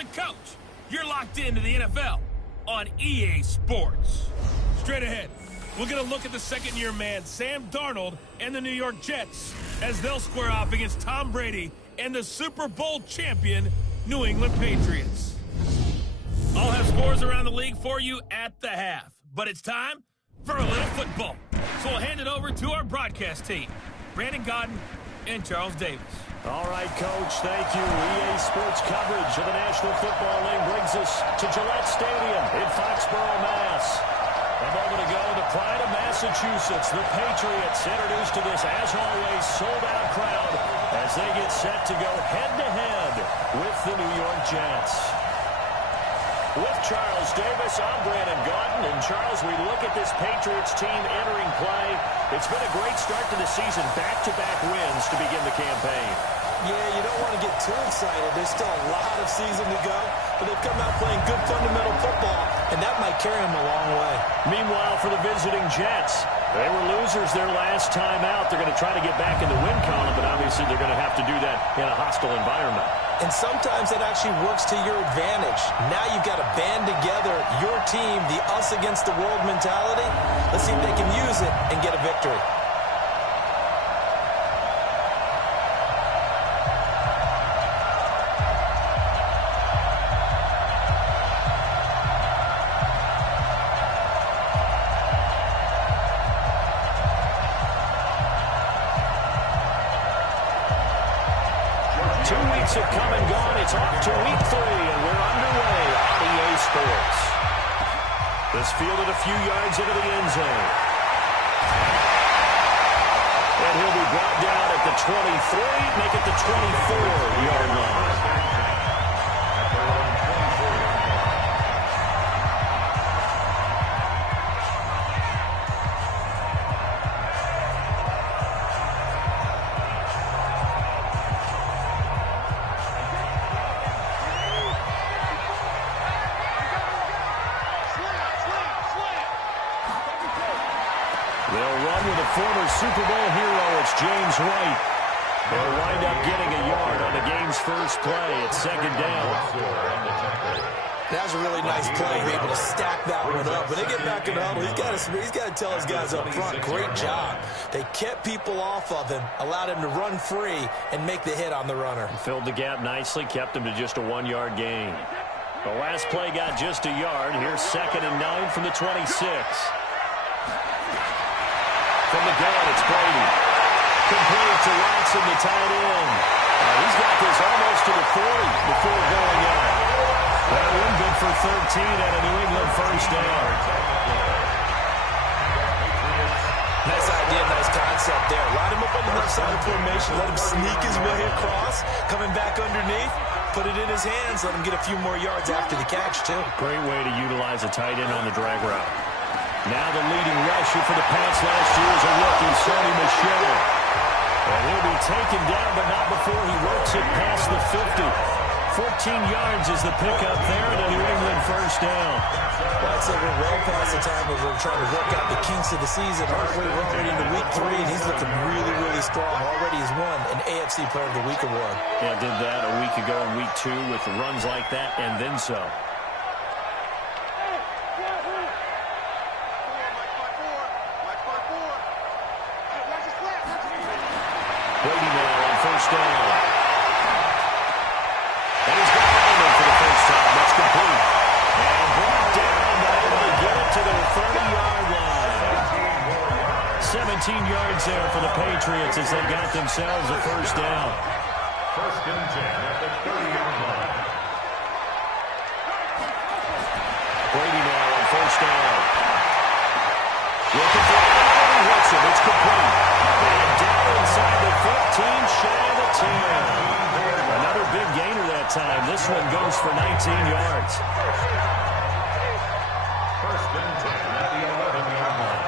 the coach. You're locked into the NFL on EA Sports. Straight ahead, we're going to look at the second-year man, Sam Darnold, and the New York Jets as they'll square off against Tom Brady and the Super Bowl champion, New England Patriots. I'll have scores around the league for you at the half, but it's time for a little football. So we'll hand it over to our broadcast team, Brandon Godden and Charles Davis. All right, Coach, thank you. EA Sports coverage of the National Football League brings us to Gillette Stadium in Foxborough, Mass. A moment ago, the pride of Massachusetts, the Patriots, introduced to this, as always, sold-out crowd as they get set to go head-to-head with the New York Jets. With Charles Davis, I'm Brandon Godden. And, Charles, we look at this Patriots team entering play. It's been a great start to the season, back-to-back wins to begin the campaign. Yeah, you don't want to get too excited. There's still a lot of season to go, but they've come out playing good fundamental football, and that might carry them a long way. Meanwhile, for the visiting Jets, they were losers their last time out. They're going to try to get back in the win column, but obviously they're going to have to do that in a hostile environment. And sometimes that actually works to your advantage. Now you've got to band together your team, the us against the world mentality. Let's see if they can use it and get a victory. 2 weeks have come and gone. It's off to week 3, and we're underway on EA Sports. This fielded a few yards into the end zone. And he'll be brought down at the 23, make it the 24-yard line. Former Super Bowl hero, it's James White. They'll wind up getting a yard on the game's first play. It's second down. That was a really nice play, able to stack that one up. When they get back in the huddle, he's got to tell his guys up front, great job. They kept people off of him, allowed him to run free, and make the hit on the runner. Filled the gap nicely, kept him to just a 1-yard gain. The last play got just a yard. Here's 2nd and 9 from the 26. From the gun, it's Brady. Complete to Watson, the tight end. He's got this almost to the 40 before going out. That one good for 13 and a New England first down. Nice idea, nice concept there. Line him up on the left side of formation, let him sneak his way across, coming back underneath, put it in his hands, let him get a few more yards after the catch, too. Great way to utilize a tight end on the drag route. Now the leading rusher for the Pats last year is a rookie, Sonny Michel. And he'll be taken down, but not before he works it past the 50. 14 yards is the pickup there, and a New England first down. Well, I'd say we're well past the time where we're trying to work out the kinks of the season, aren't we? We're already into week 3, and he's looking really, really strong. Already has won an AFC Player of the Week award. Yeah, did that a week ago in week 2 with runs like that, and then some. Brady now on first down. And he's got Holman for the first time. That's complete. And brought down, but able to get it to their 30-yard line. 17 yards there for the Patriots as they got themselves a first down. 1st and 10 at the 30-yard line. Brady now on first down. Looking for Allen Wilson. It's complete. And down inside the 15, shy of the 10. Another big gainer that time. This one goes for 19 yards. 1st and 10 at the 11-yard line.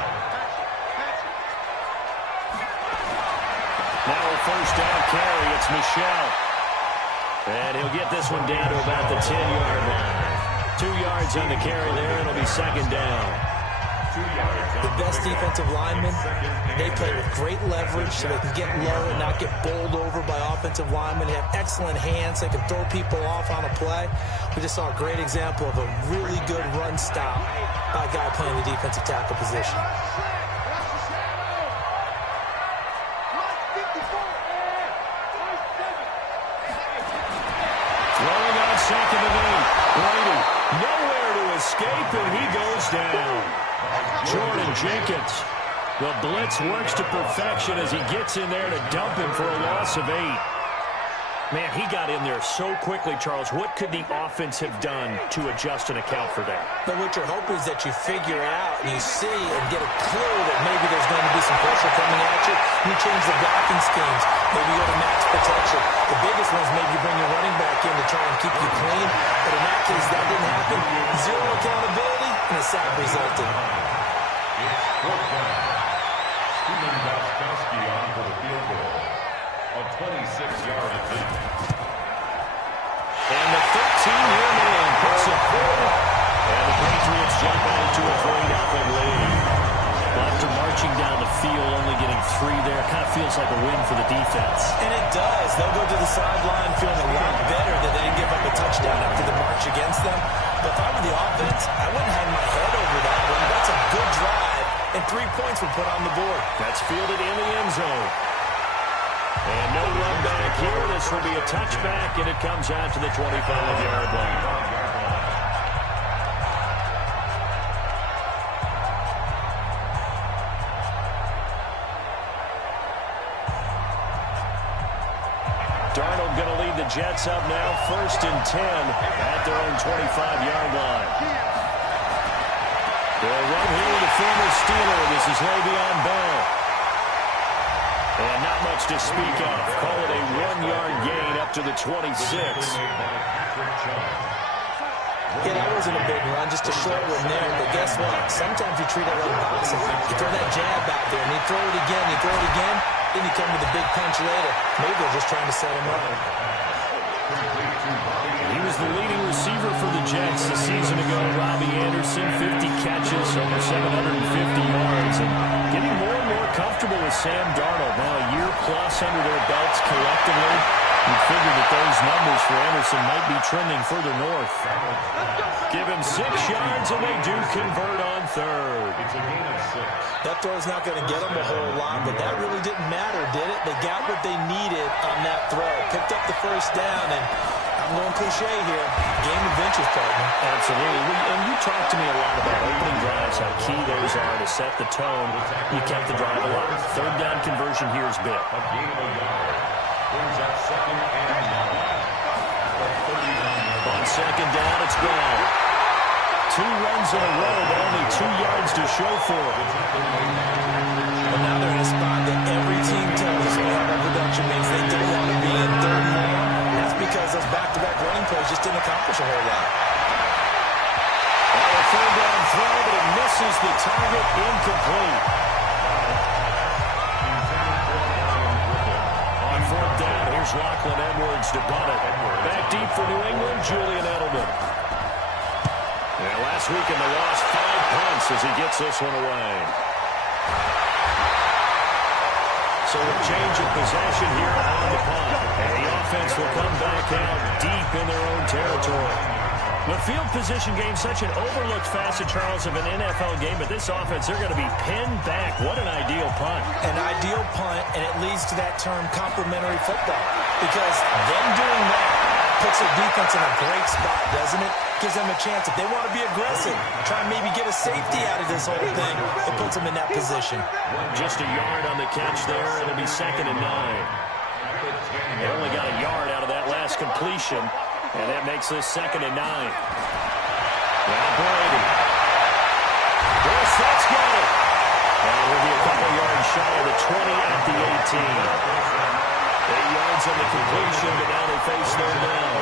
Now a first down carry. It's Michel. And he'll get this one down to about the 10-yard line. 2 yards on the carry there. It'll be second down. The best defensive linemen, they play with great leverage so they can get low and not get bowled over by offensive linemen. They have excellent hands. They can throw people off on a play. We just saw a great example of a really good run stop by a guy playing the defensive tackle position. Throwing on second and 8. Brady nowhere to escape, and he goes down. Jordan Jenkins. The blitz works to perfection as he gets in there to dump him for a loss of 8. Man, he got in there so quickly, Charles. What could the offense have done to adjust and account for that? But what you're hoping is that you figure out and you see and get a clue that maybe there's going to be some pressure coming at you. You change the blocking schemes. Maybe you go to max protection. The biggest one is maybe you bring your running back in to try and keep you clean. But in that case, that didn't happen. Zero accountability, and a sack resulted. Steven Gostkowski on for the field goal. A 26-yard attempt. And the 13-year man puts it forward. And the Patriots jump out to a 3-0 lead. After marching down the field, only getting 3 there, kind of feels like a win for the defense. And it does. They'll go to the sideline feeling a lot better that they didn't give up a touchdown after the march against them. But if I were the offense, I wouldn't hang my head over that one. That's a good drive, and 3 points were put on the board. That's fielded in the end zone. And no run back here. This will be a touchback, and it comes out to the 25-yard line. Darnold going to lead the Jets up now, 1st and 10 at their own 25-yard line. They'll run here with a former Steeler. This is Le'Veon Bell. And not much to speak of. Call it a 1-yard gain up to the 26. Yeah, that wasn't a big run, just a short one there. But guess what? Sometimes you treat it like boxing. You throw that jab out there, and you throw it again, you throw it again, then you come with a big punch later. Maybe they're just trying to set him up. He was the leading receiver for the Jets a season ago. Robbie Anderson, 50 catches, over 750 yards, and getting more and more comfortable with Sam Darnold. Now a year plus under their belts collectively. You figure that those numbers for Anderson might be trending further north. Give him 6 yards, and they do convert on 3rd. It's a gain of 6. That throw's not going to get them a whole lot, but that really didn't matter, did it? They got what they needed on that throw. Picked up the 1st down, and I'm going cliche here. Game of inches, partner. Absolutely. And you talked to me a lot about opening drives, how key those are to set the tone. You kept the drive alive. 3rd down conversion here is big. A gain of a yard. Brings up 2nd and 9. On 2nd down, it's gone. 2 runs in a row, but only 2 yards to show for it. Well, now they're in a spot that every team tells us we have our production means they don't want to be in 3rd and more. That's because those back-to-back running plays just didn't accomplish a whole lot. On a 3rd down throw, but it misses the target, incomplete. On 4th down, here's Lachlan Edwards to bunt it. Back deep for New England, Julian Edelman. And last week in the loss, 5 punts as he gets this one away. So a change of possession here on the punt. And the offense will come back out deep in their own territory. The field position game, such an overlooked facet, Charles, of an NFL game. But this offense, they're going to be pinned back. What an ideal punt. An ideal punt, and it leads to that term complementary football. Because them doing that puts their defense in a great spot, doesn't it? Gives them a chance. If they want to be aggressive, try and maybe get a safety out of this whole thing, it puts them in that position. Just a yard on the catch there. It'll be 2nd and 9. They only got a yard out of that last completion, and that makes this 2nd and 9. Now Brady. Yes, that's got it. And it'll be a couple yards shy of the 20 at the 18. 8 yards on the completion, but now they face third down.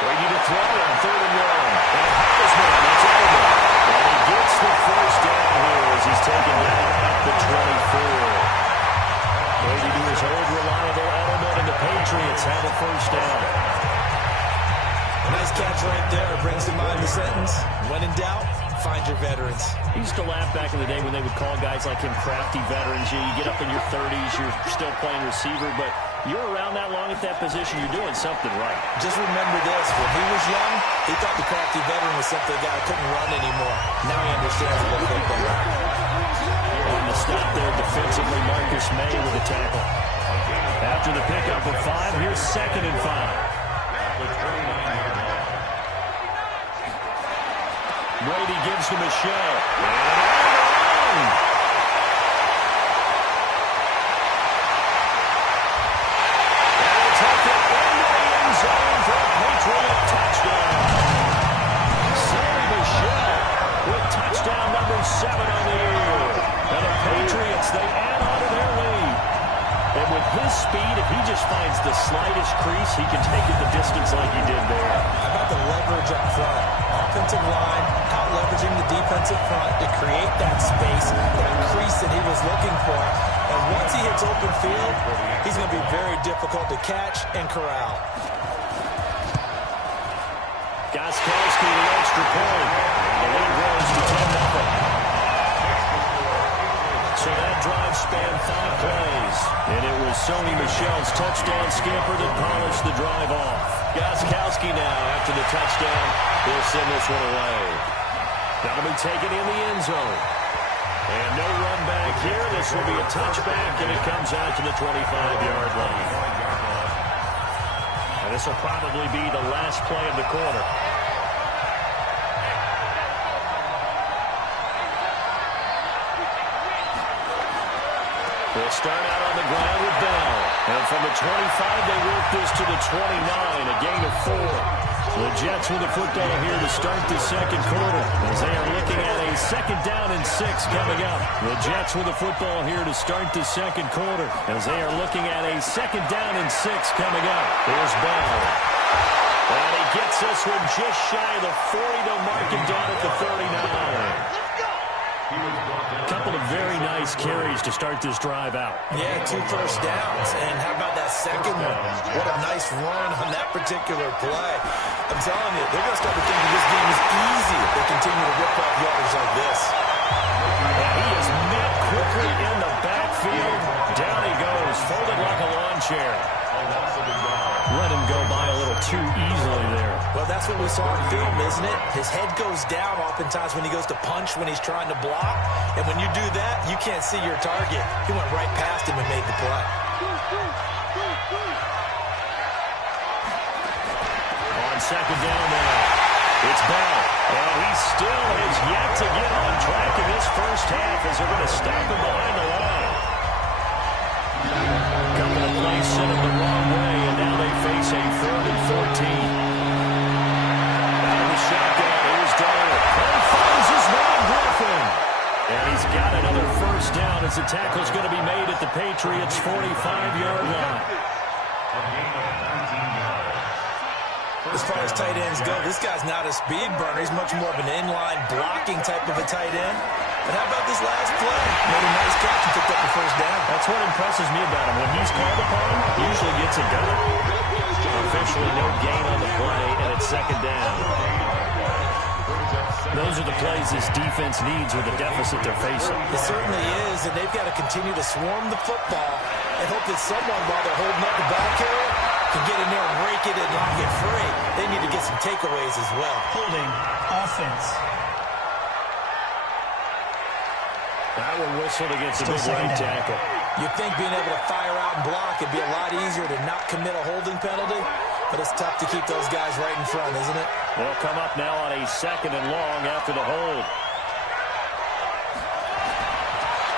Brady to throw on 3rd and 1. And Heisman, that's over. And he gets the 1st down here as he's taken down at the 24. Brady to his old reliable Edelman, and the Patriots have a 1st down. Nice catch right there brings to mind the sentence, when in doubt, find your veterans. He used to laugh back in the day when they would call guys like him crafty veterans. You get up in your 30s, you're still playing receiver, but you're around that long at that position, you're doing something right. Just remember this, when he was young, he thought the crafty veteran was simply a guy who couldn't run anymore. Now he understands a little bit better. On the stop there defensively, Marcus May with a tackle. After the pickup of 5, here's 2nd and 5. Brady gives to Michelle. And take it into the end zone for a Patriot touchdown. Sony Michel with touchdown number 7 on the year. And the Patriots, they add on to their lead. And with his speed, if he just finds the slightest crease, he can take it the distance like he did there. How about the leverage up front? Offensive line, out leveraging the defensive front to create that space, that crease that he was looking for. And once he hits open field, he's going to be very difficult to catch and corral. Gostkowski the extra point. The lead grows to 10-0. So that drive spanned 5 plays. And it was Sony Michel's touchdown scamper that polished the drive off. Gostkowski now, after the touchdown, will send this one away. That'll be taken in the end zone. And no run back here. This will be a touchback, and it comes out to the 25-yard line. And this will probably be the last play of the quarter. They'll start out on the ground with Bell. And from the 25, they work this to the 29, a gain of 4. The Jets with the football here to start the second quarter as they are looking at a 2nd down and 6 coming up. The Jets with the football here to start the second quarter as they are looking at a 2nd down and 6 coming up. Here's Bell. And he gets this one just shy of the 40. They'll mark him down at the 39. A couple of very nice carries to start this drive out. Yeah, 2 first downs. And how about that second one? What a nice run on that particular play. I'm telling you, they're going to start to think this game is easy if they continue to rip off yardage like this. And he is met quickly in the backfield. Down he goes, folded like a lawn chair. Let him go by a little too easily there. Well, that's what we saw in film, isn't it? His head goes down oftentimes when he goes to punch, when he's trying to block. And when you do that, you can't see your target. He went right past him and made the play. On 2nd down now, it's Bell. And he still has yet to get on track in this first half as they're going to stop him behind the line. Couple of plays sent him the wrong way, and now they face a 3rd and 14. Out of the shotgun, here's Darnold. And finds his man Griffin. And he's got another first down as the tackle's going to be made at the Patriots' 45-yard line. As far as tight ends go, this guy's not a speed burner. He's much more of an inline blocking type of a tight end. And how about this last play? Made a nice catch and picked up the first down. That's what impresses me about him. When he's called upon, he usually gets it done. Officially no gain on the play, and it's 2nd down. Those are the plays this defense needs with the deficit they're facing. It certainly is, and they've got to continue to swarm the football and hope that someone, while they're holding up the ball carrier, can get in there and rake it and knock it free. They need to get some takeaways as well. Holding offense. That one whistled against the big right tackle. You'd think being able to fire out and block would be a lot easier to not commit a holding penalty, but it's tough to keep those guys right in front, isn't it? They'll come up now on a 2nd and long after the hold.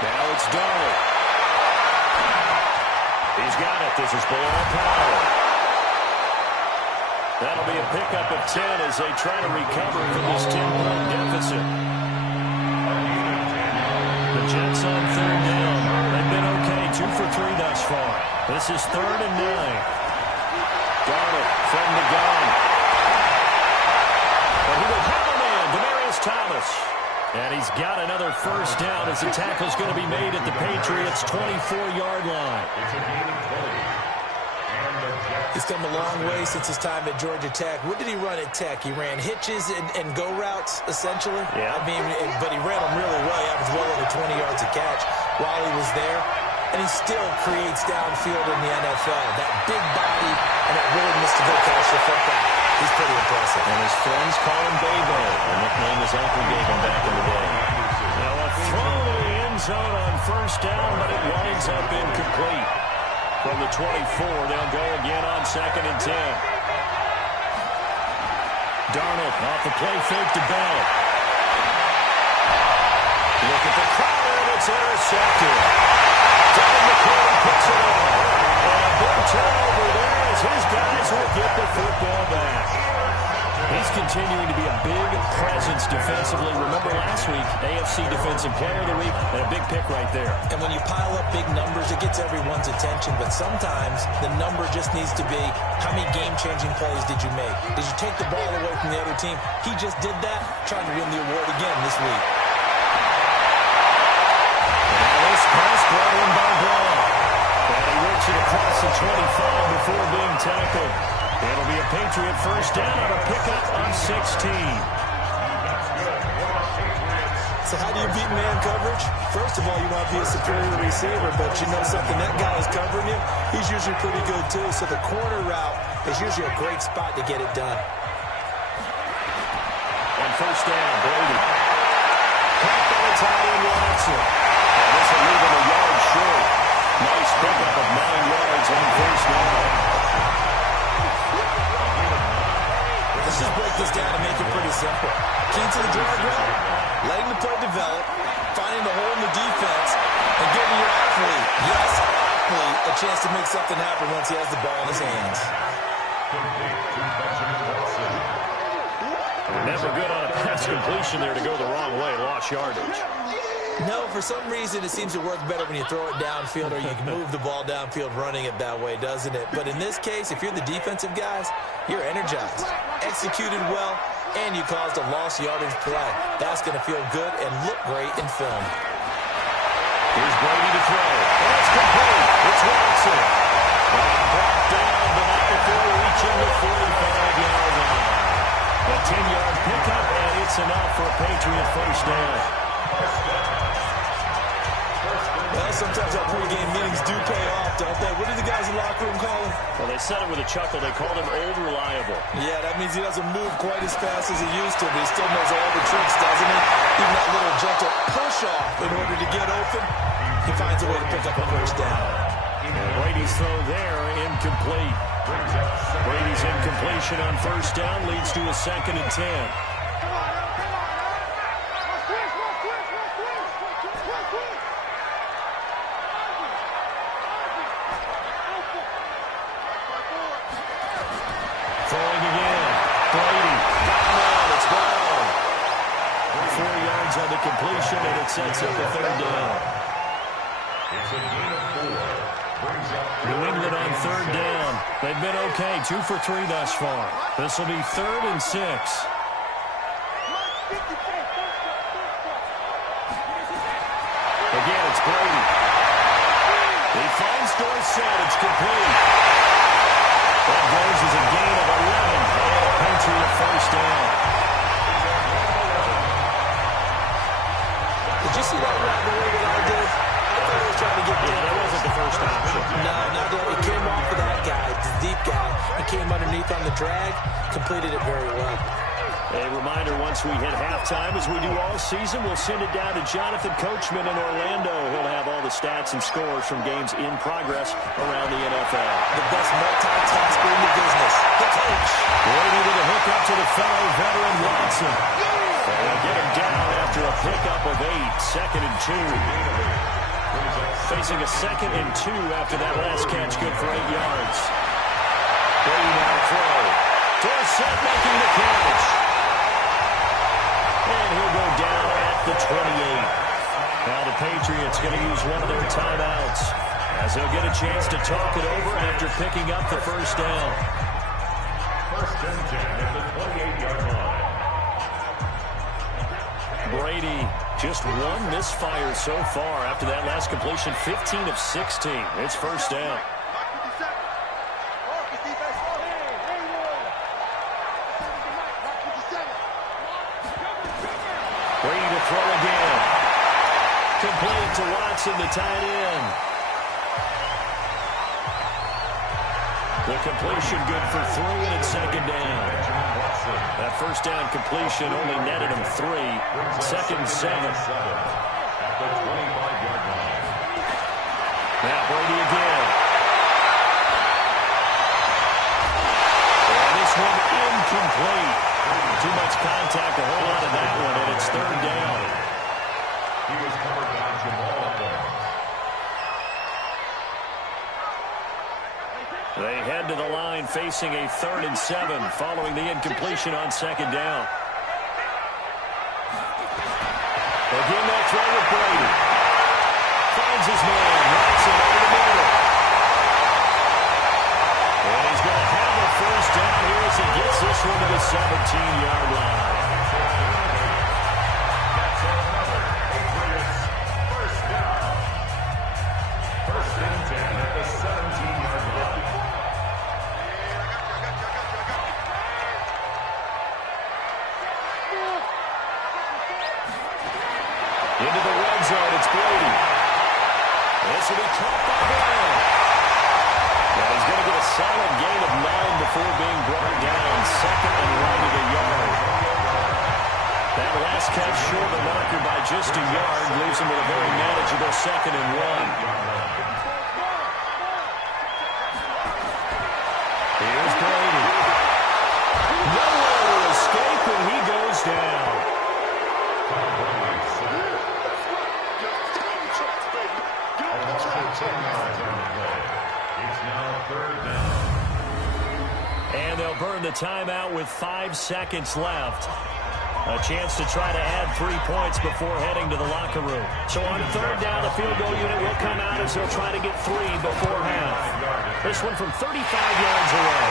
Now it's Darnold. He's got it. This is below power. That'll be a pickup of 10 as they try to recover from this 10-point deficit. The Jets on 3rd down. They've been okay, 2 for 3 thus far. This is 3rd and 9. Darnold from the gun. But he will have a man, Demaryius Thomas. And he's got another first down as the tackle's going to be made at the Patriots' 24-yard line. He's come a long way since his time at Georgia Tech. What did he run at Tech? He ran hitches and go routes, essentially. Yeah. I mean, but he ran them really well. He averaged well over 20 yards a catch while he was there. And he still creates downfield in the NFL. That big body and that willingness to go catch the football. He's pretty impressive. And his friends call him Babo. The nickname his uncle gave him back in the day. Now a throw in the end zone on first down, but it winds up incomplete. From the 24, they'll go again on 2nd and 10. Darnold off the play fake to Bell. Look at the crowd, and it's intercepted. Down McCoy puts it on. And a big turnover there as his guys will get the football back. He's continuing to be a big presence defensively. Remember last week, AFC Defensive Player of the Week, and a big pick right there. And when you pile up big numbers, it gets everyone's attention. But sometimes the number just needs to be, how many game-changing plays did you make? Did you take the ball away from the other team? He just did that, trying to win the award again this week. This pass brought in by Brown. And he rips it across the 25 before being tackled. It'll be a Patriot first down on a pickup on 16. So how do you beat man coverage? First of all, you want to be a superior receiver, but you know something, that guy is covering you. He's usually pretty good too. So the corner route is usually a great spot to get it done. On first down, Brady. Caught by the tight end Watson. And this will leave him a yard short. Nice pickup of 9 yards on first down. Let's just break this down and make it pretty simple. Key to the drag route, letting the play develop, finding the hole in the defense, and giving your athlete, yes, athlete, a chance to make something happen once he has the ball in his hands. Never good on a pass completion there to go the wrong way. Lost yardage. No, for some reason it seems to work better when you throw it downfield or you can move the ball downfield running it that way, doesn't it? But in this case, if you're the defensive guys, you're energized, executed well, and you caused a lost yardage play. That's going to feel good and look great in film. Here's Brady to throw. And it's complete. It's Watson. Brought down, but not before reaching the 45-yard line. A 10-yard pickup, and it's enough for a Patriot first down. Well, sometimes our pregame meetings do pay off, don't they? What do the guys in the locker room call him? Well, they said it with a chuckle. They called him Old Reliable. Yeah, that means he doesn't move quite as fast as he used to, but he still knows all the tricks, doesn't he? Even that little gentle push-off in order to get open, he finds a way to pick up a first down. Brady's throw there, incomplete. Brady's incompletion on first down leads to a 2nd and 10. Throwing again. Brady. It's Brown. 4 yards on the completion, and it sets up a 3rd down. It's a gain of 4. New England on 3rd down. They've been okay, 2 for 3 thus far. This will be 3rd and 6. Again, it's Brady. He finds Dorsett. It's complete. That goes as a gain of 11 and a Patriot first down. Did you see that route the way that I did? I thought he was trying to get down. That wasn't the first option. No, not that. It came off of that guy, the deep guy. He came underneath on the drag, completed it very well. A reminder, once we hit halftime, as we do all season, we'll send it down to Jonathan Coachman in Orlando. He'll have all the stats and scores from games in progress around the NFL. The best multitasker in the business, the coach. Brady with a hook up to the fellow veteran Watson. They'll get him down after a pickup of 8, 2nd and 2. Facing a 2nd and 2 after that last catch, good for 8 yards. Brady now throw. Dorsett making the catch. And he'll go down at the 28. Now the Patriots going to use one of their timeouts as they'll get a chance to talk it over after picking up the first down. 1st and 10 at the 28-yard line. Brady, just one misfire so far after that last completion, 15 of 16. It's first down. Three to throw again. Complete to Watson, the tight end. The completion good for 3, and it's second down. That first down completion only netted him 3. Second 7. At the 25-yard line. Now Brady again. And this one incomplete. Too much contact to hold on to that one, and it's third down. He was covered by Jamal there. They head to the line facing a 3rd and 7 following the incompletion on second down. Again, they'll throw with Brady. Finds his man. Watson over the middle. And he's going to have a first down here as he gets this one to the 17-yard line. That's another Patriots first down. First and 10 at the 17-yard line. Into the red zone, it's Brady. This will be caught by Brown. Now he's going to get a solid gain of 9 before being brought down. Second and right at a yard. That last catch short of the marker by just a yard leaves him with a very manageable 2nd and 1. Here's Brady. Nowhere to escape, and he goes down. And they'll burn the timeout with 5 seconds left. A chance to try to add 3 points before heading to the locker room. So on third down, the field goal unit will come out as they'll try to get 3 before half. This one from 35 yards away.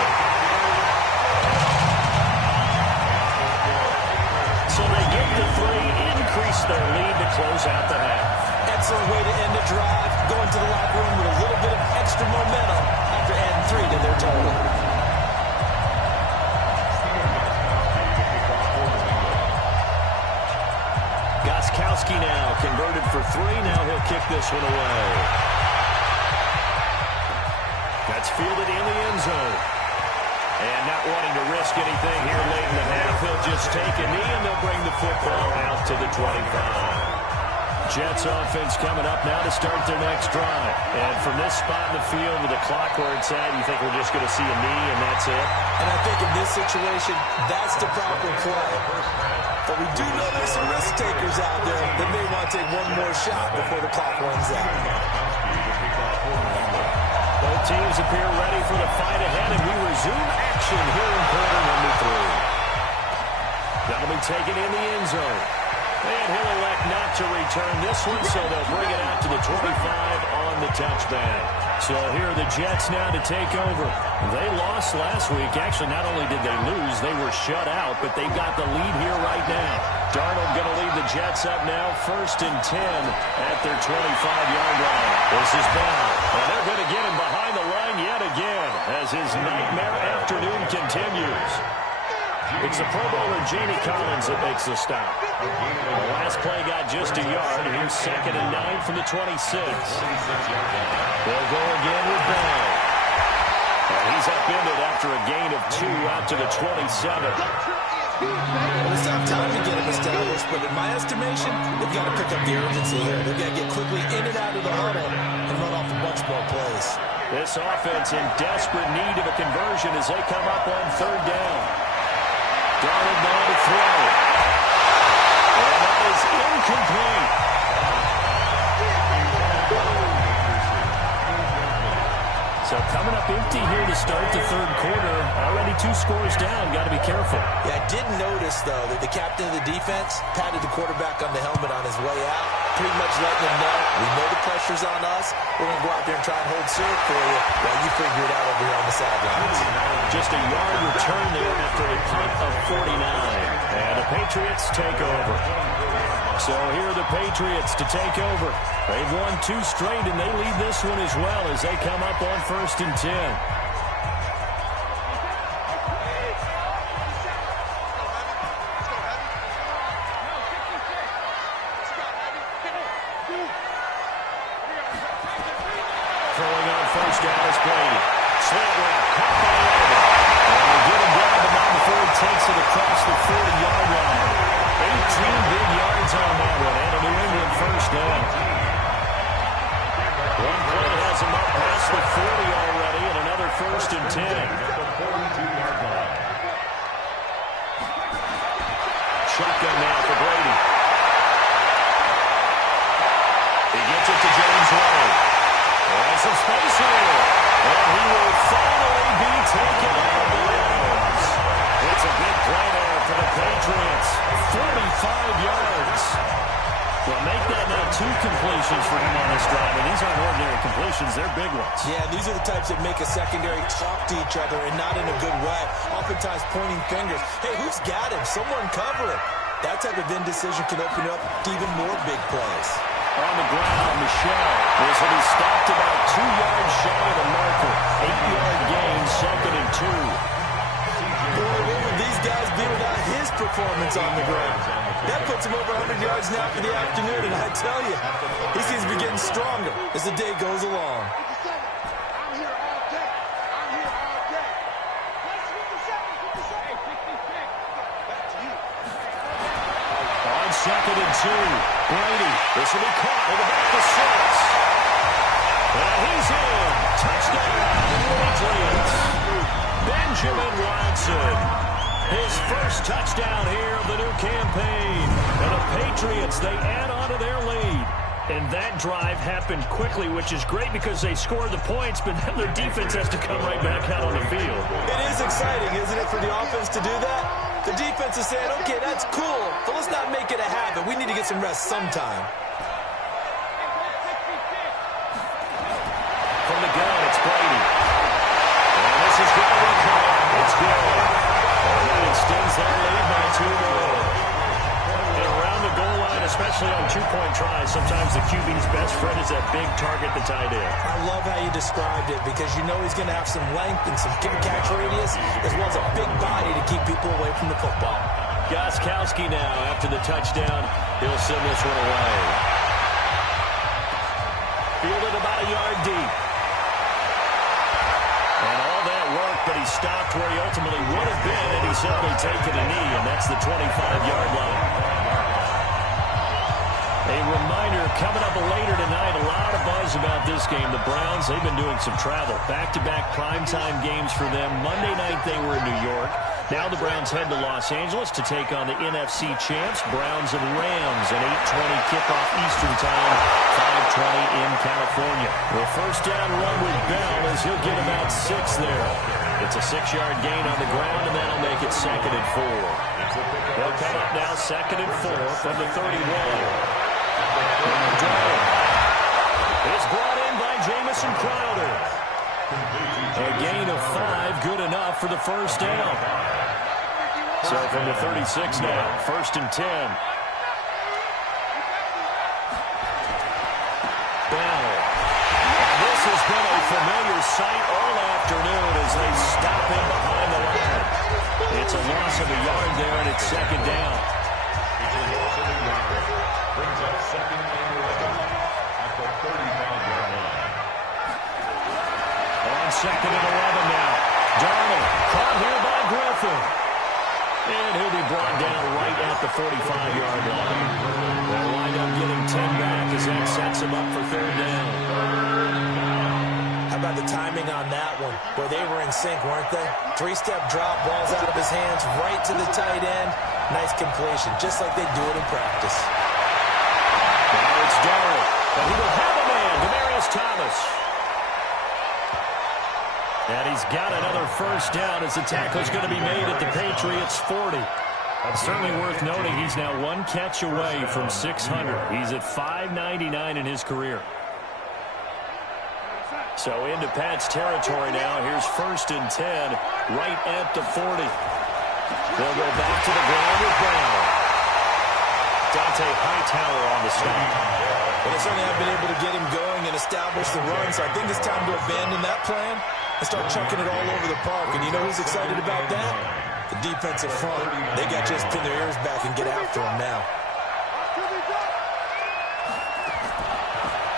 So they get the 3, increase their lead to close out the half. Excellent way to end the drive. Going to the locker room with a little bit of extra momentum after adding 3 to their total. Gostkowski now converted for 3. Now he'll kick this one away. That's fielded in the end zone. And not wanting to risk anything here late in the half, he'll just take a knee and they'll bring the football out to the 25. Jets offense coming up now to start their next drive. And from this spot in the field with the clock where it's at, you think we're just going to see a knee and that's it? And I think in this situation, that's the proper play. But we do know there's some risk takers out there that may want to take one more shot before the clock runs out. Both teams appear ready for the fight ahead, and we resume action here in quarter number 3. That'll be taken in the end zone. And he'll elect not to return this one, so they'll bring it out to the 25 on the touchback. So here are the Jets now to take over. They lost last week. Actually, not only did they lose, they were shut out, but they've got the lead here right now. Darnold going to lead the Jets up now, 1st and 10 at their 25-yard line. This is Bell, and they're going to get him behind the line yet again as his nightmare afternoon continues. It's the Pro Bowler Jamie Collins that makes the stop. The last play got just a yard. Here's 2nd and 9 from the 26. They'll go again with Bell. And he's upended after a gain of 2 out to the 27. Well, it's not time to get him established, but in my estimation, they've got to pick up the urgency here. They've got to get quickly in and out of the huddle and run off a bunch more plays. This offense in desperate need of a conversion as they come up on 3rd down. Darnold now to throw. And that is incomplete. So coming up empty here to start the 3rd quarter. Already 2 scores down. Got to be careful. Yeah, I did notice, though, that the captain of the defense patted the quarterback on the helmet on his way out, pretty much letting him know, we know the pressure's on us. We're going to go out there and try and hold serve for you while you figure it out over here on the sidelines. Just a yard return there after a punt of 49. And the Patriots take over. So here are the Patriots to take over. They've won 2 straight, and they lead this one as well as they come up on 1st and 10. throwing on first down is Brady. Slant route, caught by Edelman. And they get him down, but not before he takes it across the 40-yard line. 18 big yards on that one, and a New England first down. One play has him up past the 40 already, and another first and 10. Shotgun now for Brady. He gets it to James White. There's some space here. And he will finally be taken out of bounds. It's a big play there for the Patriots. 45 yards. Well, make that now 2 completions for him on this drive. And these aren't ordinary completions. They're big ones. Yeah, these are the types that make a secondary talk to each other and not in a good way. Oftentimes pointing fingers. Hey, who's got him? Someone cover him. That type of indecision can open up even more big plays. On the ground, Michelle. This will be stopped about 2 yards shy of the marker. 8-yard gain, 2nd and 2. Boy, what would these guys be without his performance on the ground? That puts him over 100 yards now for the afternoon, and I tell you, he seems to be getting stronger as the day goes along. I'm here all day. I'm here all day. Let's 57. Back to you. On 2nd and 2, Brady. This will be caught at the back of 6. And he's in. Touchdown, Patriots. Benjamin Watson. His first touchdown here of the new campaign. And the Patriots, they add on to their lead. And that drive happened quickly, which is great because they scored the points, but then their defense has to come right back out on the field. It is exciting, isn't it, for the offense to do that? The defense is saying, okay, that's cool, but let's not make it a habit. We need to get some rest sometime. From the gun, it's Brady. And this is going to be caught. It's good. And that extends their lead by 2 more. And around the goal line, especially on 2-point tries, sometimes the QB's best friend is that big target, the tight end. I love how you described it because you know he's going to have some length and some catch radius as well as a big body to keep people away from the football. Gostkowski now, after the touchdown, he'll send this one away. Fielded about a yard deep. And all that work, but he stopped where he ultimately would have been, and he's simply taken a knee, and that's the 25-yard line. A reminder, coming up later tonight, a lot of buzz about this game. The Browns, they've been doing some travel. Back-to-back primetime games for them. Monday night they were in New York. Now the Browns head to Los Angeles to take on the NFC champs, Browns and Rams, an 8:20 kickoff Eastern time, 5:20 in California. The first down run with Bell as he'll get about 6 there. It's a 6-yard gain on the ground, and that'll make it 2nd and 4. They'll come up now 2nd and 4 from the 31. It's brought in by Jamison Crowder. A gain of 5, good enough for the first down. So from the 36 now, 1st and 10. Bell. And this has been a familiar sight all afternoon as they stop him behind the line. It's a loss of a yard there, and it's 2nd down. Brings up 2nd and 11 at the 35-yard line. On 2nd and 11 now. Darnold caught here by Griffin. And he'll be brought down right at the 45-yard line. They'll wind up getting 10 back as that sets him up for 3rd down. How about the timing on that one? Boy, they were in sync, weren't they? 3-step drop, balls out of his hands, right to the tight end. Nice completion, just like they do it in practice. Now it's Darnold, and he will have a man, Demaryius Thomas. And he's got another first down as the tackle's going to be made at the Patriots' 40. It's certainly worth noting he's now 1 catch away from 600. He's at 599 in his career. So into Pat's territory now. Here's 1st and 10, right at the 40. They'll go back to the ground with Brown. Dante Hightower on the stop. Well, they certainly have been able to get him going and establish the run, so I think it's time to abandon that plan and start chucking it all over the park. And you know who's excited about that? The defensive front. They got to just pin their ears back and get after him now.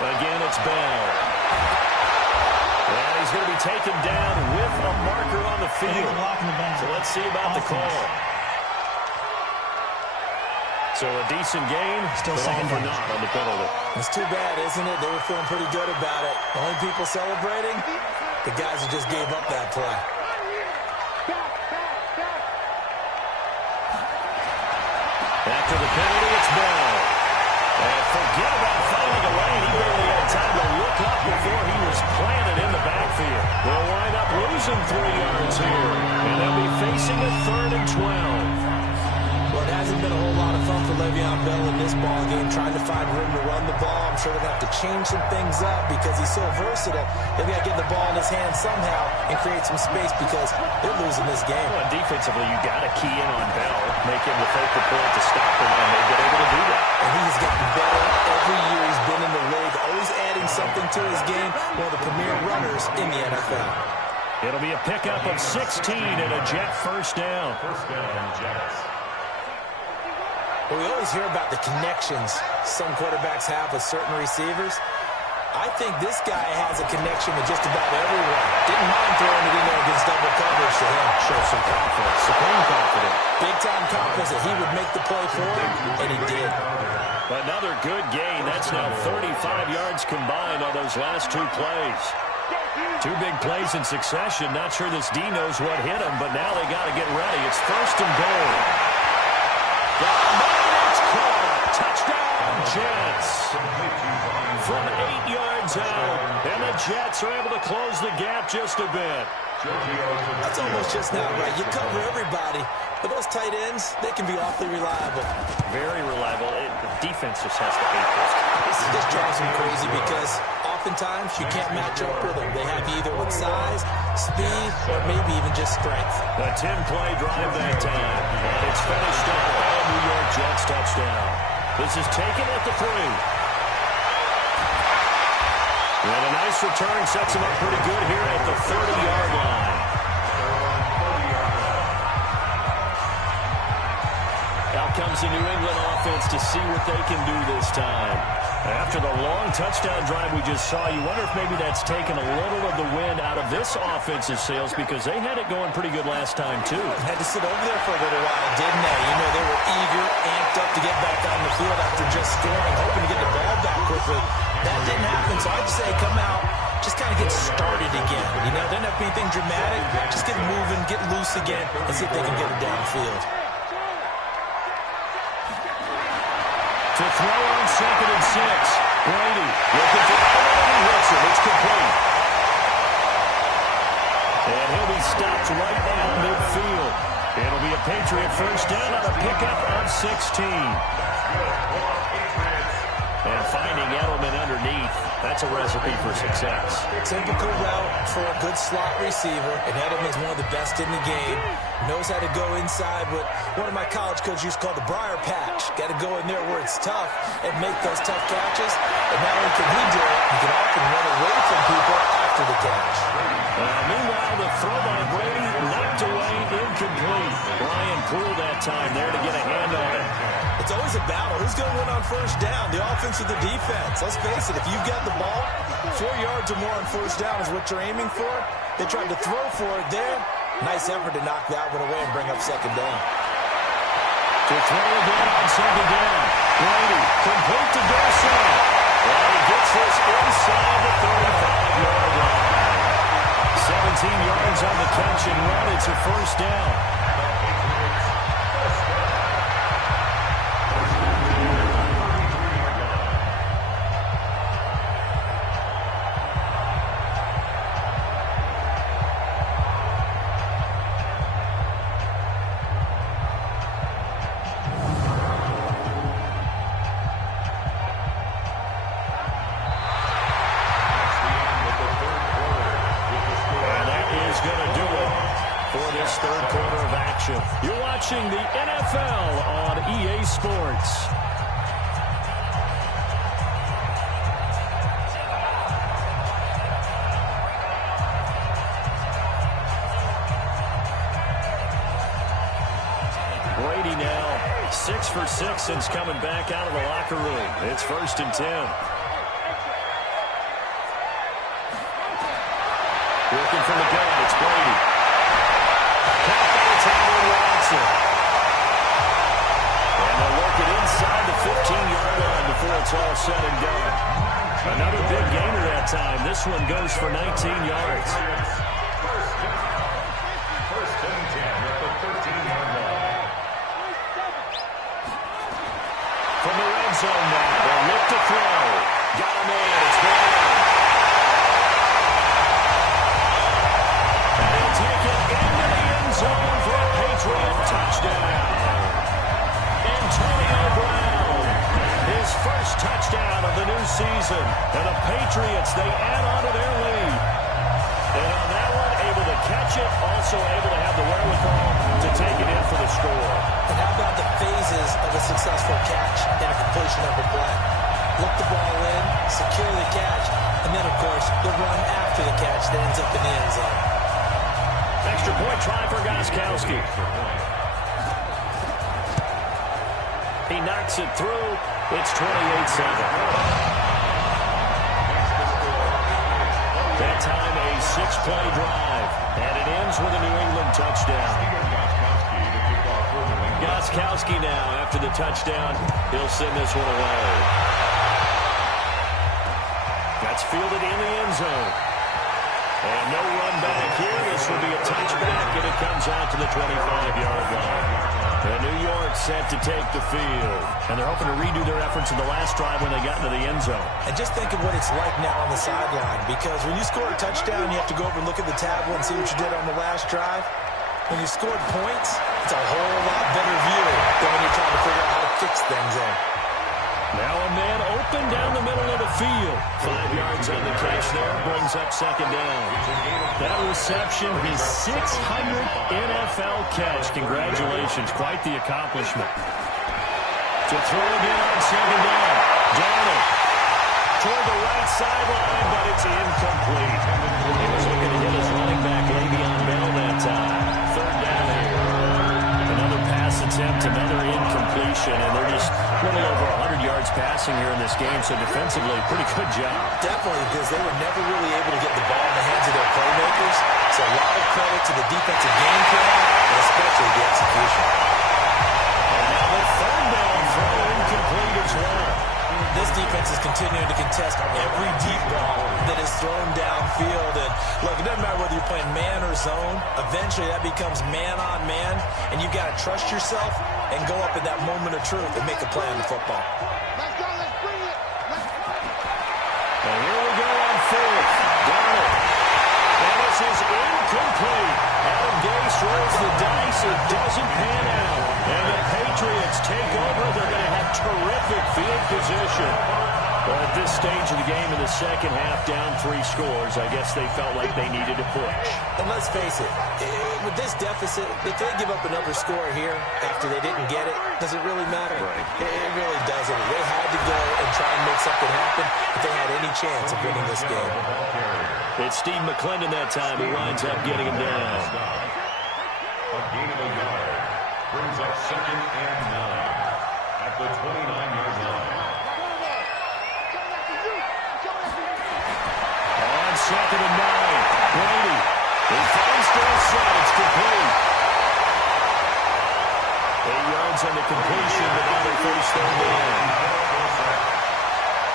But again, it's Bell. taken down with a marker on the field. So let's see about the call. So a decent gain, still second for not on the penalty. It's too bad, isn't it? They were feeling pretty good about it. The only people celebrating, the guys who just gave up that play. After the penalty, it's Bell. And forget about finding a lane. He barely had time to look up before he was planted in the backfield. They'll wind up losing 3 yards here. And they'll be facing a 3rd and 12. Well, it hasn't been a whole lot of fun for Le'Veon Bell in this ball game, trying to find room to run the ball. I'm sure they're going to have to change some things up because he's so versatile. They've got to get the ball in his hands somehow and create some space because they're losing this game. Well, defensively, you got to key in on Bell, make him the focal point to stop him, and they've been able to do that. And he's gotten better every year he's been in the league, always adding something to his game. One of the premier runners in the NFL. It'll be a pickup of 16 and a Jet first down. First down, Jets. Well, we always hear about the connections some quarterbacks have with certain receivers. I think this guy has a connection with just about everyone. Didn't mind throwing it in there against double coverage to him. Shows some confidence, supreme confidence. Big-time confidence that he would make the play for him, and he did. Another good gain. That's now 35 yards combined on those last 2 plays. 2 big plays in succession. Not sure this D knows what hit him, but now they got to get ready. It's 1st and goal. It's caught. Touchdown, Jets. From 8 yards out. And the Jets are able to close the gap just a bit. That's almost just not right. You cover everybody, but those tight ends, they can be awfully reliable. Very reliable. The defense just has to hate those guys. It just drives them crazy because oftentimes you can't match up with them. They have either with size, speed, or maybe even just strength. A 10-play drive that time. And it's finished up by a New York Jets touchdown. This is taken at the 3. And a nice return sets him up pretty good here at the 30-yard line. Out comes the New England offense to see what they can do this time. After the long touchdown drive we just saw, you wonder if maybe that's taken a little of the wind out of this offensive sails because they had it going pretty good last time, too. Had to sit over there for a little while, didn't they? You know, they were eager, amped up to get back on the field after just scoring, hoping to get the ball back quickly. That didn't happen, so I'd say come out, just kind of get started again. You know, doesn't have to be anything dramatic. Just get moving, get loose again, and see if they can get it downfield. To throw on 2nd and 6. Brady looking for he hits it. It's complete. And he'll be stopped right now midfield. It'll be a Patriot first down on a pickup of 16. And finding Edelman underneath, that's a recipe for success. Typical route for a good slot receiver, and Edelman's one of the best in the game. Knows how to go inside what one of my college coaches used to call the briar patch. Got to go in there where it's tough and make those tough catches. And not only can he do it, he can often run away from people after the catch. Meanwhile, the throw by Brady knocked away, incomplete. Brian Poole that time there to get a hand on it. It's always a battle. Who's going to win on first down, the offense or the defense? Let's face it, if you've got the ball, 4 yards or more on first down is what you're aiming for. They tried to throw for it there. Nice effort to knock that one away and bring up 2nd down. To throw again on 2nd down. Brady, complete to Garcia. And he gets this inside the 35-yard line. 17 yards on the catch and run. It's a first down. You're watching the NFL on EA Sports. Brady now 6 for 6 since coming back out of the locker room. It's 1st and 10. Working from the gun, it's Brady. Caught by the tackle, Watson. And they'll work it inside the 15-yard line before it's all said and done. Another big gain at that time. This one goes for 19 yards. First and 10 at the 13-yard line. From the red zone now, they'll look to throw. Got him in. It's Brown. And he'll take it into the end zone for a Patriot touchdown. Antonio Brown, his first touchdown of the new season. And the Patriots, they add on to their lead. And on that one, able to catch it, also able to have the wherewithal to take it in for the score. And how about the phases of a successful catch and a completion of a play? Look the ball in, secure the catch, and then, of course, the run after the catch that ends up in the end zone. Extra point try for Gostkowski. He knocks it through. It's 28-7. That time a 6-play drive, and it ends with a New England touchdown. Gostkowski now, after the touchdown, he'll send this one away. That's fielded in the end zone. And no run back here. This will be a touchback, and it comes out to the 25-yard line. And New York set to take the field. And they're hoping to redo their efforts in the last drive when they got into the end zone. And just think of what it's like now on the sideline, because when you score a touchdown, you have to go over and look at the tablet and see what you did on the last drive. When you scored points, it's a whole lot better view than when you're trying to figure out how to fix things in. Now a man open down the middle of the field. 5 yards on the catch there. Brings up second down. That reception, his 600th NFL catch. Congratulations. Quite the accomplishment. To throw again on second down. Darnold toward the right sideline, but it's incomplete. He was looking to hit his running back, Le'Veon Bell, that time. Third down here. Another pass attempt, another incompletion, and they're just a little over 100 yards passing here in this game, so defensively, pretty good job. Definitely, because they were never really able to get the ball in the hands of their playmakers, so a lot of credit to the defensive game plan, and especially the execution. And now the third down throw incomplete as well. This defense is continuing to contest every deep ball that is thrown downfield. And look, it doesn't matter whether you're playing man or zone. Eventually, that becomes man on man, and you've got to trust yourself and go up in that moment of truth and make a play on the football. Let's go, let's bring it. And here we go on fourth. Darnold. And this is incomplete. Adam Gase rolls the dice. It doesn't pan out. And the Patriots take over. They're going to have terrific field position. But at this stage of the game in the second half, down 3 scores, I guess they felt like they needed to push. And let's face it, with this deficit, if they give up another score here after they didn't get it, does it really matter? Right. It really doesn't. They had to go and try and make something happen if they had any chance of winning this game. It's Steve McClendon that time who winds up getting him down. A gain of a yard brings up second and 9 at the 29-yard line. On second and 9, Brady. He finds Dorset. It's complete. 8 yards on the completion, but now they face third down.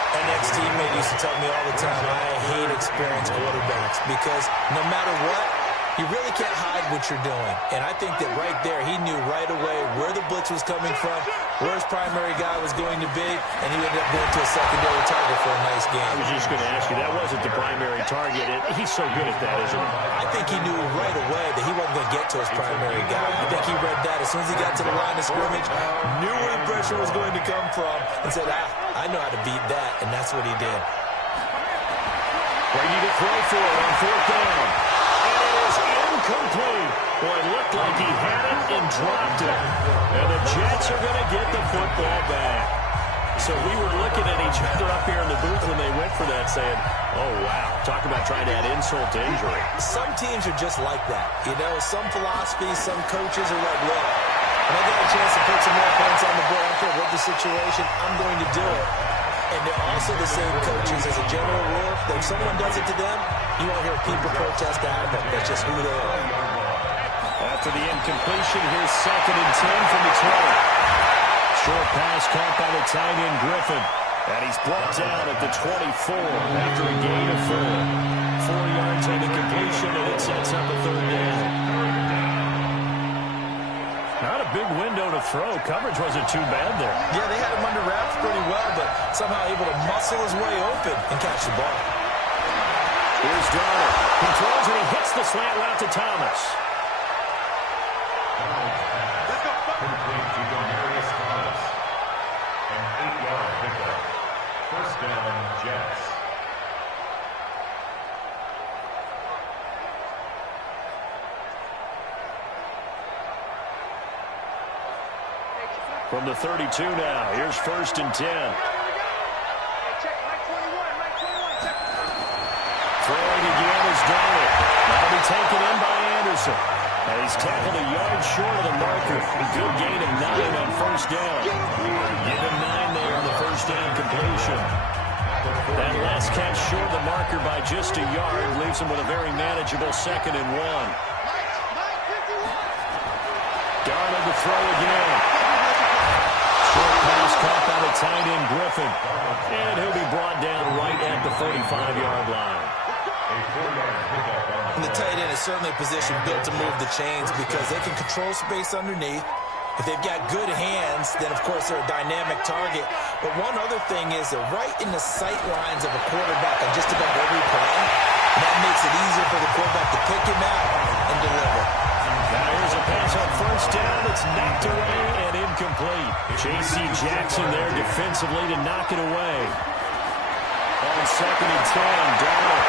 An ex-teammate used to tell me all the time, I hate experienced quarterbacks because no matter what, you really can't hide what you're doing. And I think that right there, he knew right away where the blitz was coming from, where his primary guy was going to be, and he ended up going to a secondary target for a nice I game. was just going to ask you, that wasn't the primary target. He's so good at that, isn't he? I think he knew right away that he wasn't going to get to his primary guy. I think he read that as soon as he got to the line of scrimmage, knew where the pressure was going to come from, and said, I know how to beat that, and that's what he did. Brady to throw for it on fourth down. And it is incomplete. Boy, it looked like he had it and dropped it. And the Jets are going to get the football back. So we were looking at each other up here in the booth when they went for that saying, oh, wow. Talk about trying to add insult to injury. Some teams are just like that. You know, some philosophies, some coaches are like, look, when I got a chance to put some more points on the board, I don't care what the situation, I'm going to do it. And they're also the same coaches as a general rule, that if someone does it to them, You won't hear people protest that, but that's just who they are. After the incompletion, here's 2nd and 10 from the 20. Short pass caught by the tight end Griffin. And he's brought down at the 24 after a gain of 4. 4 yards on the completion, and it sets up a 3rd down. Not a big window to throw. Coverage wasn't too bad there. Yeah, they had him under wraps pretty well, but somehow able to muscle his way open and catch the ball. Here's Darnold. He throws and he hits the slant route to Thomas. Complete to Demarius Thomas. An 8-yard pickup. First down, Jets. From the 32 now, here's 1st and 10. Throwing again is Darnold. That'll be taken in by Anderson. And he's tackled a yard short of the marker. A good gain of 9 on 1st down. Give him 9 there on the 1st down completion. That last catch short of the marker by just a yard leaves him with a very manageable 2nd and 1. Darnold to throw again. Short pass caught by the tight end Griffin. And he'll be brought down right at the 45-yard line. And the tight end is certainly a position built to move the chains because they can control space underneath. If they've got good hands, then of course they're a dynamic target. But one other thing is they're right in the sight lines of a quarterback on just about every play. And that makes it easier for the quarterback to pick him out and deliver. Now here's a pass on 1st down. It's knocked away and incomplete. J.C. Jackson there defensively to knock it away. On 2nd and 10, Darnold.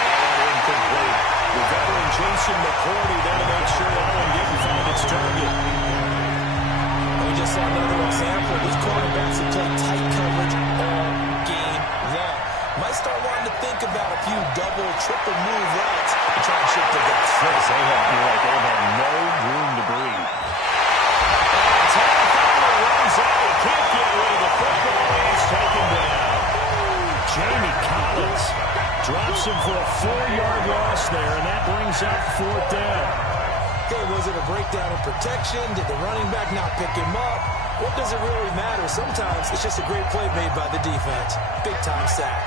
And incomplete. The veteran Jason McCourty there to make sure that one didn't find its target. We just saw another example. These quarterbacks have played tight coverage all game long. Might start wanting to think about a few double, triple move routes and try and shift their guys. Yes, they have no room to breathe. And Taylor runs out. He can't get rid of the football. He's taken down. Jamie Collins drops him for a 4-yard loss there, and that brings up 4th down. Okay, was it a breakdown in protection? Did the running back not pick him up? What does it really matter? Sometimes it's just a great play made by the defense. Big-time sack.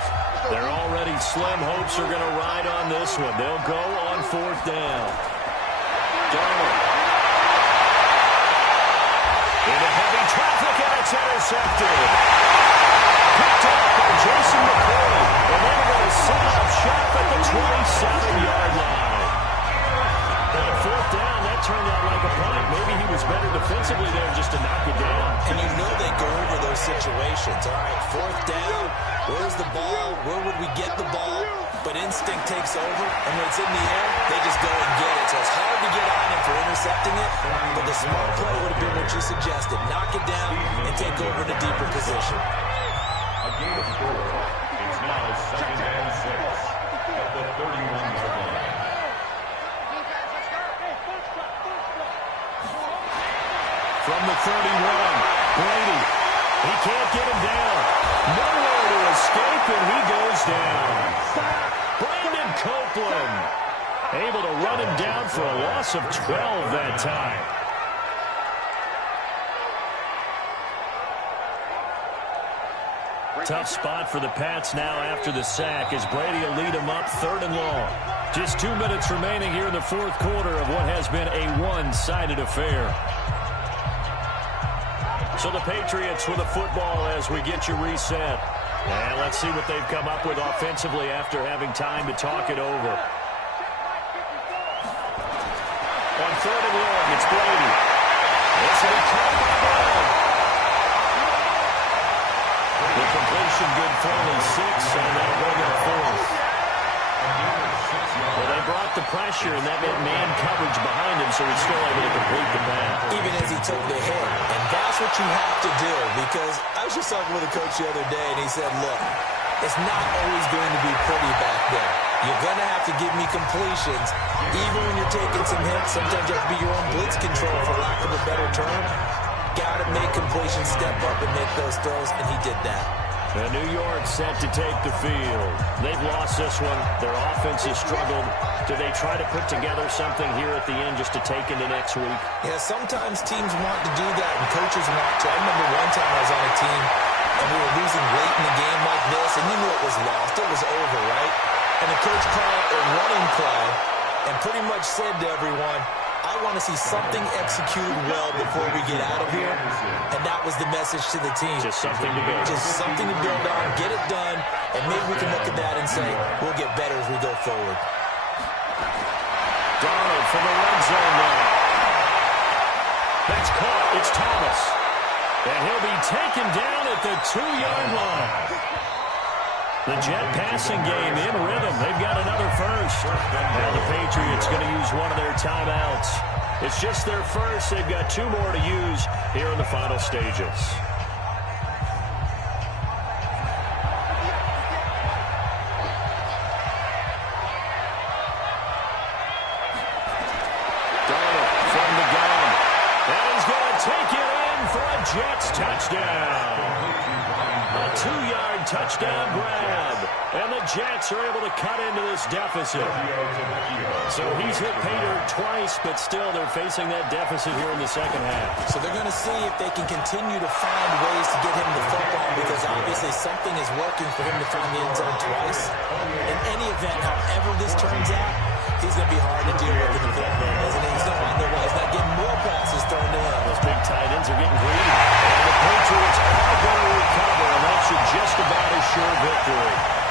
Their already slim hopes are going to ride on this one. They'll go on 4th down. Darnold. Into heavy traffic, and it's intercepted. Picked up by Jason McCourty. And they're going to set up shop at the 27-yard line. On 4th down, that turned out like a punt. Maybe he was better defensively there just to knock it down. And you know they go over those situations. All right, 4th down. Where's the ball? Where would we get the ball? But instinct takes over, and when it's in the air, they just go and get it. So it's hard to get on him for intercepting it, but the smart play would have been what you suggested. Knock it down and take over the deeper position. A gain of 4. It's now 2nd and 6 at the 31-yard line. From the 31, Brady. He can't get him down. Nowhere to escape, and he goes down. Brandon Copeland able to run him down for a loss of 12 that time. Tough spot for the Pats now after the sack as Brady will lead them up 3rd and long. Just 2 minutes remaining here in the 4th quarter of what has been a one-sided affair. So the Patriots with the football as we get you reset. And let's see what they've come up with offensively after having time to talk it over. On 3rd and long, it's Brady. This will be caught by Brown. The completion good for only 6, and that'll bring it 4th. Well, they brought the pressure, and that meant man coverage behind him, so he's still able to complete the pass. Even as he took the hit. And that's what you have to do, because I was just talking with a coach the other day, and he said, look, it's not always going to be pretty back there. You're going to have to give me completions. Even when you're taking some hits, sometimes you have to be your own blitz control, for lack of a better term. Got to make completions, step up and make those throws, and he did that. And New York set to take the field. They've lost this one. Their offense has struggled. Do they try to put together something here at the end just to take into next week? Yeah, sometimes teams want to do that, and coaches want to. I remember one time I was on a team, and we were losing late in the game like this, and you knew it was lost. It was over, right? And the coach called a running play and pretty much said to everyone, I want to see something executed well before we get out of here. And that was the message to the team. Just something to build. Just something to build on, get it done, and maybe we can look at that and say, we'll get better as we go forward. Darnold for the red zone now. That's caught. It's Thomas. And he'll be taken down at the 2-yard line. The Jet passing game in rhythm. They've got another first. Now the Patriots going to use one of their timeouts. It's just their first. They've got 2 more to use here in the final stages. Darnold from the gun. And he's going to take it in for a Jets touchdown. A 2-yard touchdown grab. And the Jets are able to cut into this deficit. So he's hit pay dirt twice, but still they're facing that deficit here in the second half. So they're going to see if they can continue to find ways to get him the football, because obviously something is working for him to find the end zone twice. In any event, however this turns out, he's going to be hard to deal with in the film room, isn't he? He's going to find a way. He's not getting more passes thrown to him. Those big tight ends are getting greedy. And the Patriots are going to recover, and that should just about assure victory.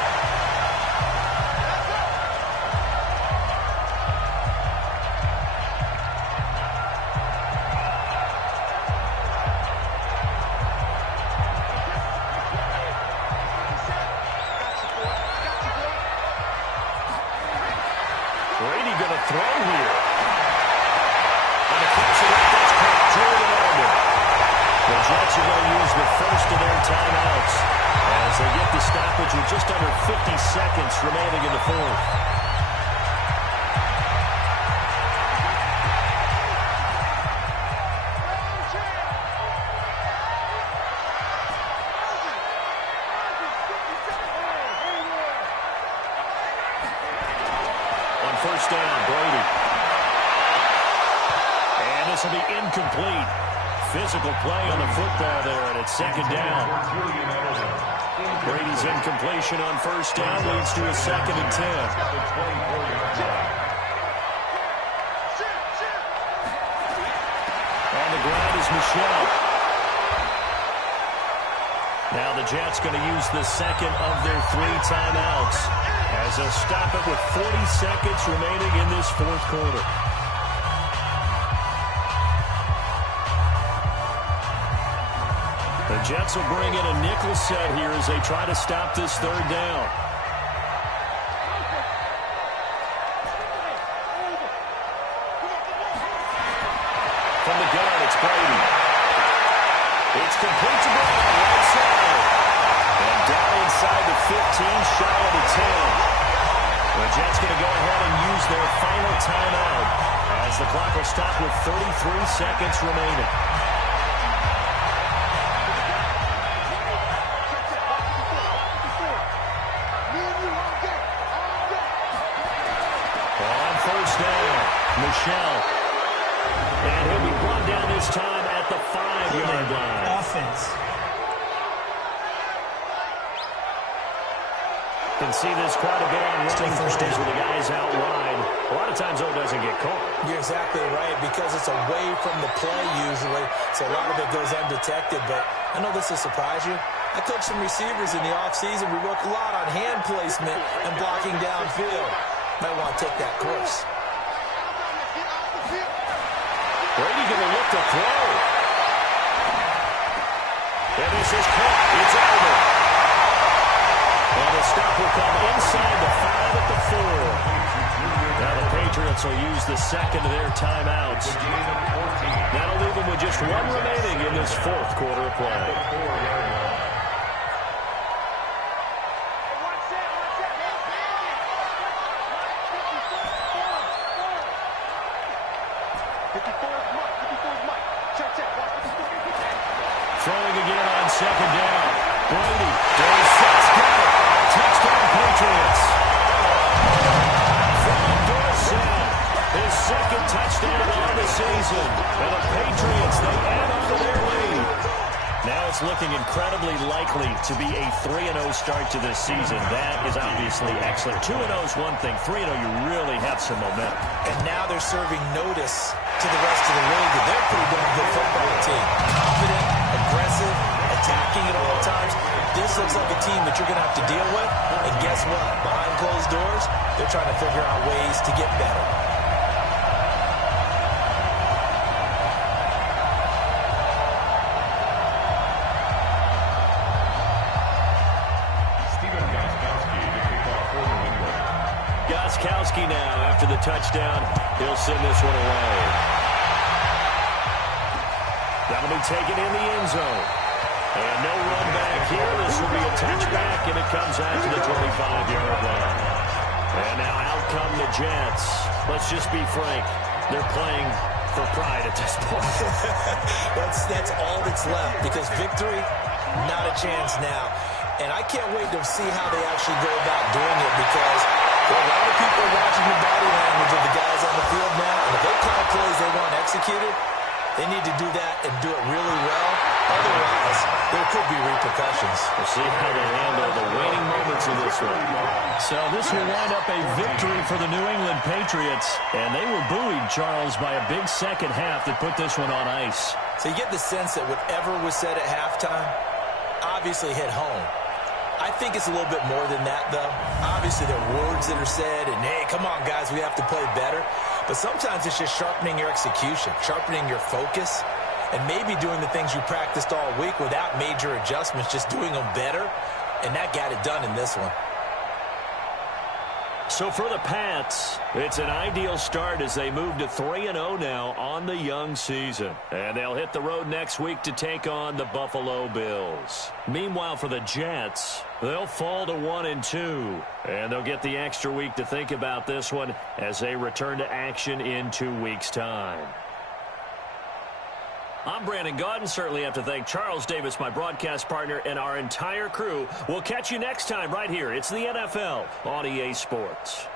Brady going to throw here. And the catch of that, that's caught. Julian Edelman. The Jets are going to use the first of their timeouts as they get the stoppage with just under 50 seconds remaining in the fourth. On first down, Brady. And this will be incomplete. Physical play on the football there, and it's second down. Brady's incompletion on first down leads to a 2nd and 10. On the ground is Michelle. Now the Jets going to use the second of their 3 timeouts as they'll stop it with 40 seconds remaining in this fourth quarter. The Jets will bring in a nickel set here as they try to stop this third down. From the gun, it's Brady. It's complete to Brown, right side. And down inside the 15, shy of the 10. The Jets going to go ahead and use their final timeout as the clock will stop with 33 seconds remaining. Michelle. And he'll be brought down this time at the 5-yard line. Offense. Can see this quite a bit on running first days with the guys out wide. A lot of times, though, it doesn't get caught. You're exactly right, because it's away from the play usually, so a lot of it goes undetected. But I know this will surprise you. I coached some receivers in the offseason. We work a lot on hand placement and blocking downfield. Might want to take that course. Brady going to look to throw. And this is caught. It's over. And the stop will come inside the 5 at the 4. Now the Patriots will use the second of their timeouts. That'll leave them with just 1 remaining in this fourth quarter of play. Throwing again on second down. Brady. season. And the Patriots, they add on to their lead. Now it's looking incredibly likely to be a 3-0 start to this season. That is obviously excellent. 2-0 is one thing. 3-0, you really have some momentum. And now they're serving notice to the rest of the league that they're a pretty damn good football team. Confident, aggressive, attacking at all times. This looks like a team that you're going to have to deal with. And guess what? Behind closed doors, they're trying to figure out ways to get better. Gostkowski now, after the touchdown, he'll send this one away. That'll be taken in the end zone. And no run back here. This will be a touchback, and it comes out to the 25-yard line. And now out come the Jets. Let's just be frank. They're playing for pride at this point. That's all that's left, because victory, not a chance now. And I can't wait to see how they actually go about doing it, because there are a lot of people watching the body language of the guys on the field now. And if they call plays they want executed, they need to do that and do it really well. Otherwise, there could be repercussions. We'll see how they handle the waning moments of this one. So this will wind up a victory for the New England Patriots. And they were buoyed, Charles, by a big second half that put this one on ice. So you get the sense that whatever was said at halftime obviously hit home. I think it's a little bit more than that, though. Obviously, there are words that are said, and, hey, come on, guys, we have to play better. But sometimes it's just sharpening your execution, sharpening your focus, and maybe doing the things you practiced all week without major adjustments, just doing them better, and that got it done in this one. So for the Pats, it's an ideal start as they move to 3-0 now on the young season. And they'll hit the road next week to take on the Buffalo Bills. Meanwhile, for the Jets, they'll fall to 1-2. And they'll get the extra week to think about this one as they return to action in 2 weeks' time. I'm Brandon Gaudin. Certainly have to thank Charles Davis, my broadcast partner, and our entire crew. We'll catch you next time right here. It's the NFL on EA Sports.